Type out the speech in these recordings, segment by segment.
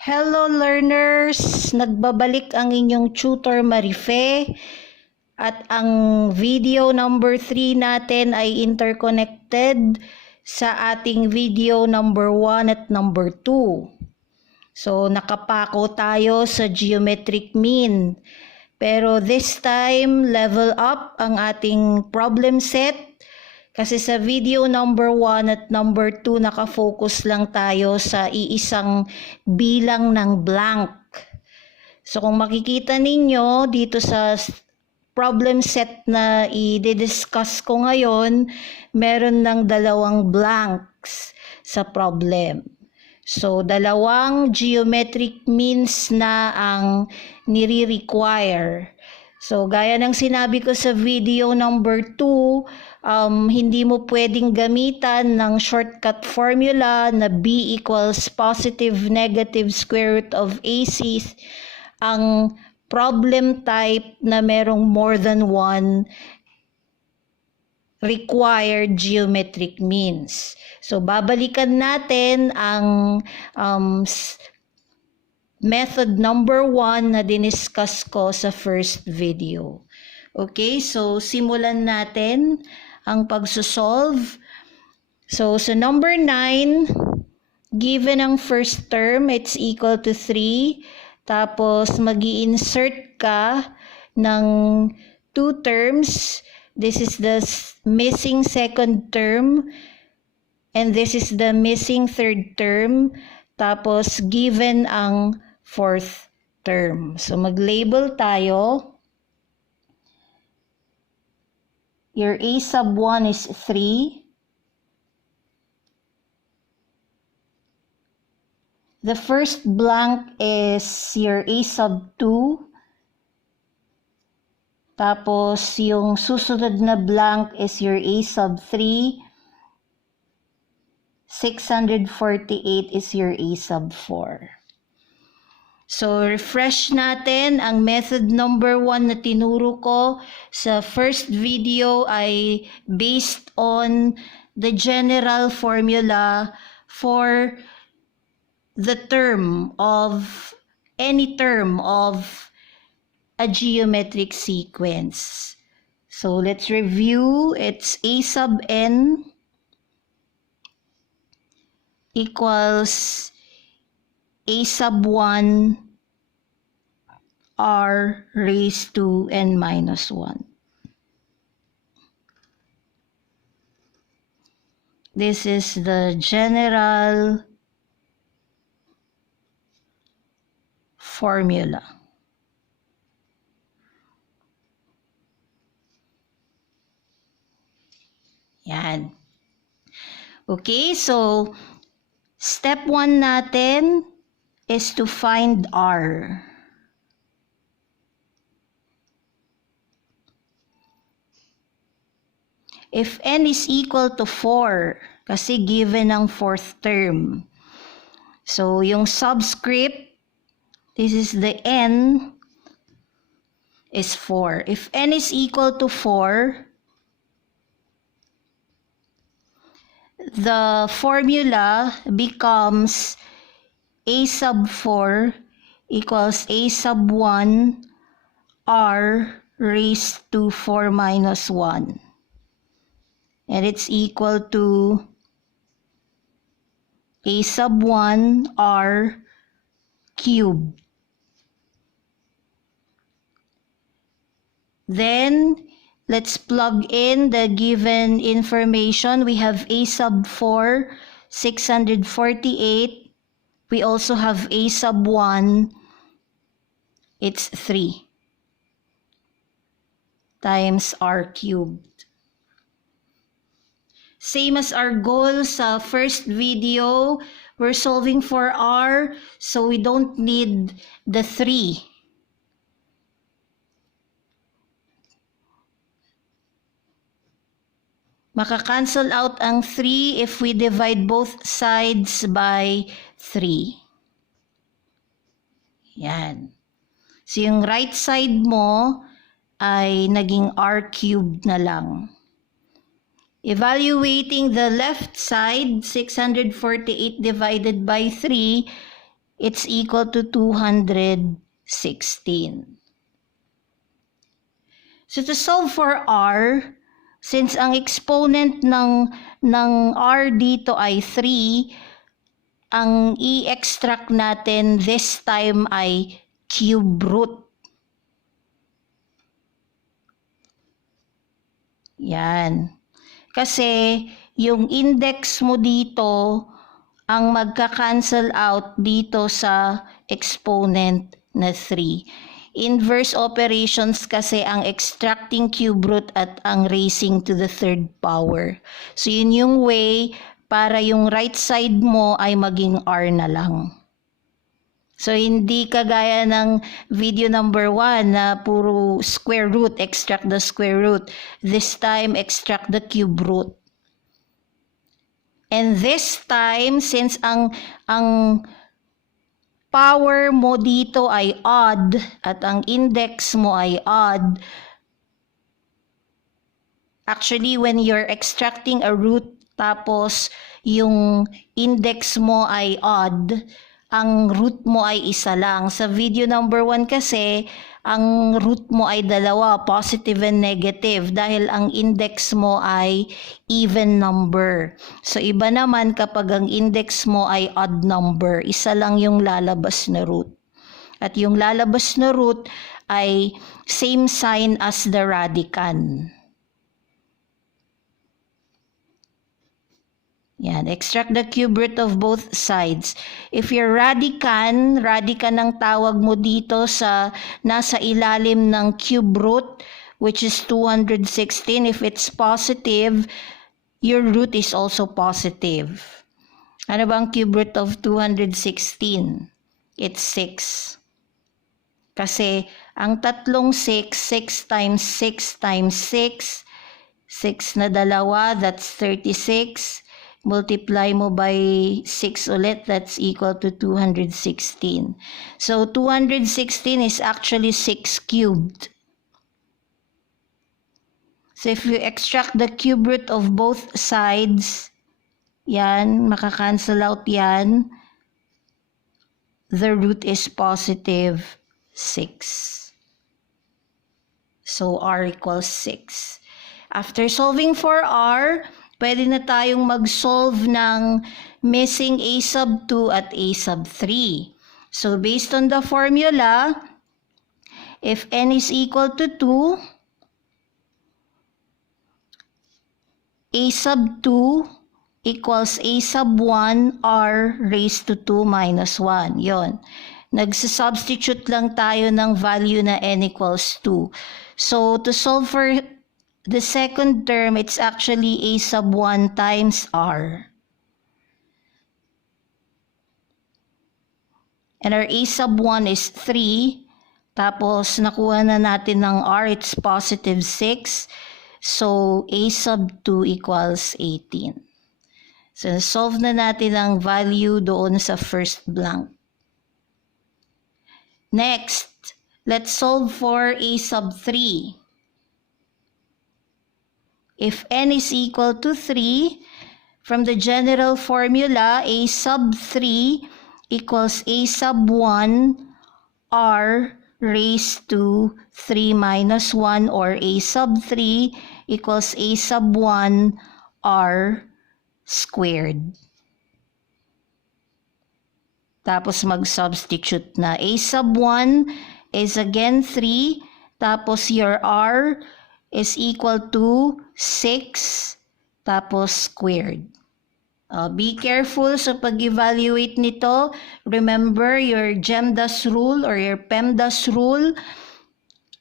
Hello learners! Nagbabalik ang inyong tutor Marife at ang video number 3 natin ay interconnected sa ating video number 1 at number 2. So nakapako tayo sa geometric mean. Pero this time, level up ang ating problem set. Kasi sa video number 1 at number 2, nakafocus lang tayo sa iisang bilang ng blank. So kung makikita ninyo dito sa problem set na i-discuss ko ngayon, meron ng dalawang blanks sa problem. So dalawang geometric means na ang nire-require. So gaya ng sinabi ko sa video number 2, hindi mo pwedeng gamitan ng shortcut formula na b equals positive negative square root of AC ang problem type na merong more than one required geometric means. So babalikan natin ang method number 1 na diniscuss ko sa first video. Okay, so simulan natin ang pagsosolve. So sa number 9, given ang first term, it's equal to 3. Tapos mag-i-insert ka ng 2 terms. This is the missing second term and this is the missing third term. Tapos given ang fourth term. So mag-label tayo. Your A sub 1 is 3. The first blank is your A sub 2. Tapos yung susunod na blank is your A sub 3. 648 is your A sub 4. So, refresh natin ang method number 1 na tinuro ko sa first video ay based on the general formula for the term of any term of a geometric sequence. So, let's review. It's A sub n equals A sub 1 r raised to n minus 1. This is the general formula. Yan. Okay, so step 1 natin is to find R. If n is equal to 4, kasi given ang fourth term. So, yung subscript, this is the n, is 4. If n is equal to 4, the formula becomes A sub 4 equals A sub 1 r raised to 4 minus 1. And it's equal to A sub 1 r cubed. Then, let's plug in the given information. We have A sub 4, 648. We also have A sub 1, it's 3 times r cubed. Same as our goal sa first video, we're solving for r, so we don't need the 3. Maka-cancel out ang 3 if we divide both sides by 3. Yan. So, yung right side mo ay naging r cubed na lang. Evaluating the left side, 648 divided by 3, it's equal to 216. So to solve for r, since ang exponent ng r dito ay 3, ang i-extract natin this time ay cube root. Yan. Kasi yung index mo dito ang magka-cancel out dito sa exponent na 3. Inverse operations kasi ang extracting cube root at ang raising to the third power. So yun yung way para yung right side mo ay maging r na lang. So hindi kagaya ng video number 1 na puro square root, extract the square root. This time, extract the cube root. And this time, since ang power mo dito ay odd at ang index mo ay odd, actually when you're extracting a root tapos yung index mo ay odd, ang root mo ay isa lang. Sa video number 1 kasi, ang root mo ay dalawa, positive and negative, dahil ang index mo ay even number. So iba naman kapag ang index mo ay odd number, isa lang yung lalabas na root. At yung lalabas na root ay same sign as the radicand. Yan, extract the cube root of both sides. If your radicand ang tawag mo dito sa nasa ilalim ng cube root, which is 216, if it's positive, your root is also positive. Ano ba ang cube root of 216? It's 6. Kasi ang tatlong 6, 6 times 6 times 6, 6 na dalawa, that's 36. Multiply mo by 6 ulit, that's equal to 216. So 216 is actually 6 cubed. So if you extract the cube root of both sides, yan, makakancel out yan. The root is positive 6. So r equals 6. After solving for r, pwede na tayong mag-solve ng missing a sub 2 at a sub 3. So based on the formula, if n is equal to 2, a sub 2 equals a sub 1 r raised to 2 minus 1. Yon. Nagsasubstitute lang tayo ng value na n equals 2. So to solve for the second term, it's actually a sub 1 times r. And our a sub 1 is 3. Tapos, nakuha na natin ng r, it's positive 6. So, a sub 2 equals 18. So, solve na natin ang value doon sa first blank. Next, let's solve for a sub 3. If n is equal to 3, from the general formula, a sub 3 equals a sub 1 r raised to 3 minus 1, or a sub 3 equals a sub 1 r squared. Tapos mag-substitute na. A sub 1 is again 3, tapos your r is equal to 6, tapos squared. Be careful sa pag-evaluate nito. Remember your GEMDAS rule or your PEMDAS rule.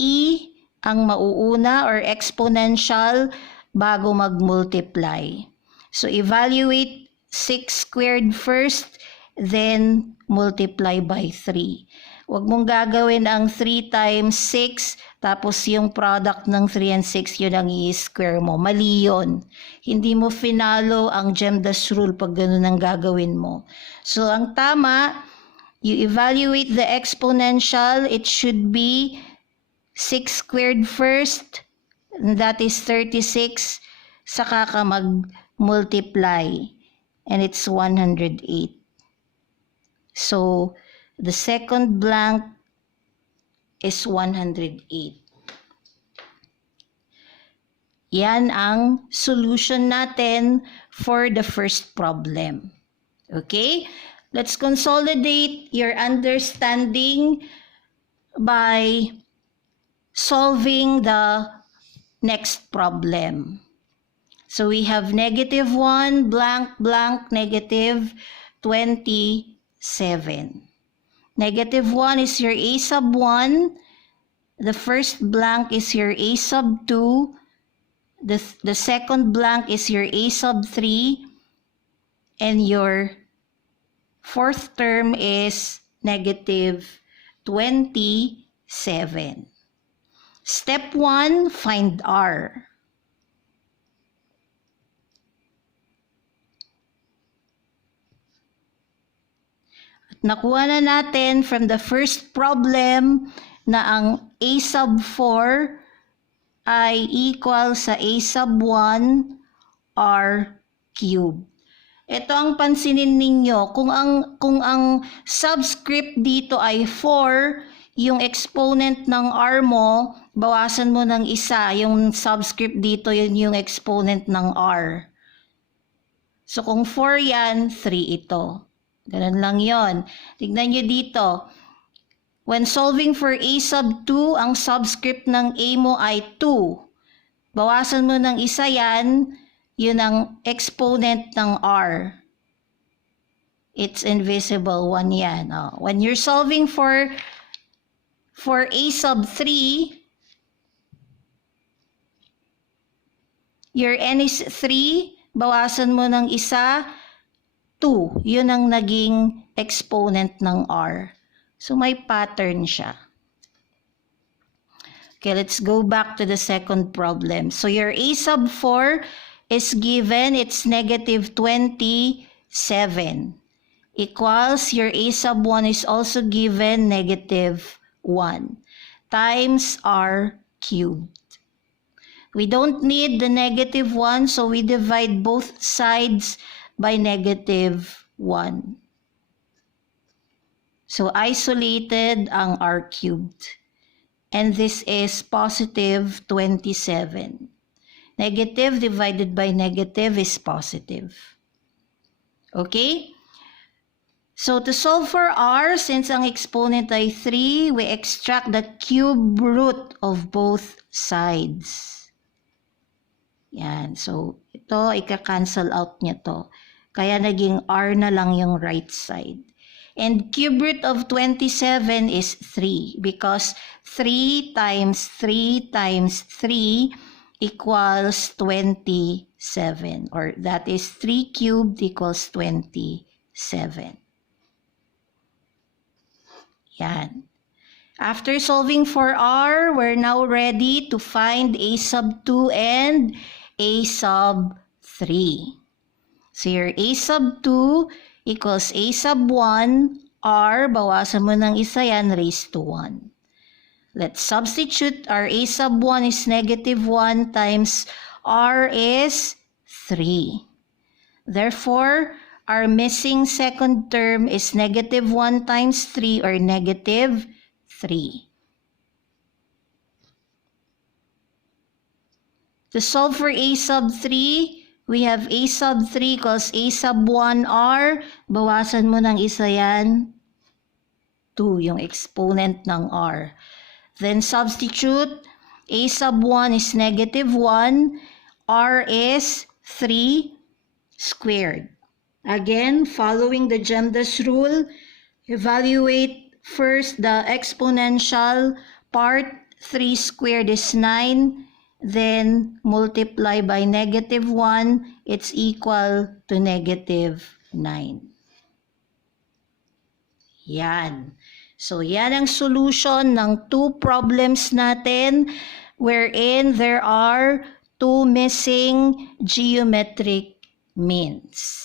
E ang mauuna or exponential bago mag-multiply. So evaluate 6 squared first, then multiply by 3. Huwag mong gagawin ang 3 times 6, tapos yung product ng 3 and 6, yun ang i-square mo. Mali yun. Hindi mo finalo ang GEMDAS rule pag ganun ang gagawin mo. So, ang tama, you evaluate the exponential, it should be 6 squared first, and that is 36, saka ka mag-multiply, and it's 108. So, The second blank is 108. Yan ang solution natin for the first problem. Okay? Let's consolidate your understanding by solving the next problem. So we have -1 blank blank negative 27. -1 is your a sub 1. The first blank is your a sub 2. The second blank is your a sub 3. And your fourth term is -27. Step 1, find R. Nakuha na natin from the first problem na ang a sub 4 ay equal sa a sub 1 r cubed. Ito ang pansinin ninyo, kung ang subscript dito ay 4, yung exponent ng r mo, bawasan mo ng isa, yung subscript dito yun yung exponent ng r. So kung 4 yan, 3 ito. Ganun lang yon. Tignan nyo dito. When solving for a sub 2, ang subscript ng a mo ay 2. Bawasan mo ng isa yan, yun ang exponent ng r. It's invisible, 1 yan. Oh. When you're solving for a sub 3, your n is 3, bawasan mo ng isa, 2. Yun ang naging exponent ng r. So may pattern siya. Okay, let's go back to the second problem. So your a sub 4 is given, it's -27 equals your a sub 1 is also given -1 times r cubed. We don't need the -1, so we divide both sides by -1. So isolated ang r cubed. And this is +27. Negative divided by negative is positive. Okay? So to solve for r, since ang exponent ay 3, we extract the cube root of both sides. Yan. So ito, ika-cancel out niya to. Kaya naging r na lang yung right side. And cube root of 27 is 3 because 3 times 3 times 3 equals 27, or that is 3 cubed equals 27. Yan. After solving for r, we're now ready to find a sub 2 and a sub 3. So your a sub 2 equals a sub 1, r, bawasan mo ng isa yan, raised to 1. Let's substitute. Our a sub 1 is -1 times r is 3. Therefore, our missing second term is -1 times 3 or -3. To solve for a sub 3, we have a sub 3 equals a sub 1 r. Bawasan mo ng isa yan, 2, yung exponent ng r. Then substitute, a sub 1 is -1, r is 3 squared. Again, following the Gemdas rule, evaluate first the exponential part. 3 squared is 9. Then multiply by -1, it's equal to -9. Yan. So yan ang solution ng 2 problems natin wherein there are 2 missing geometric means.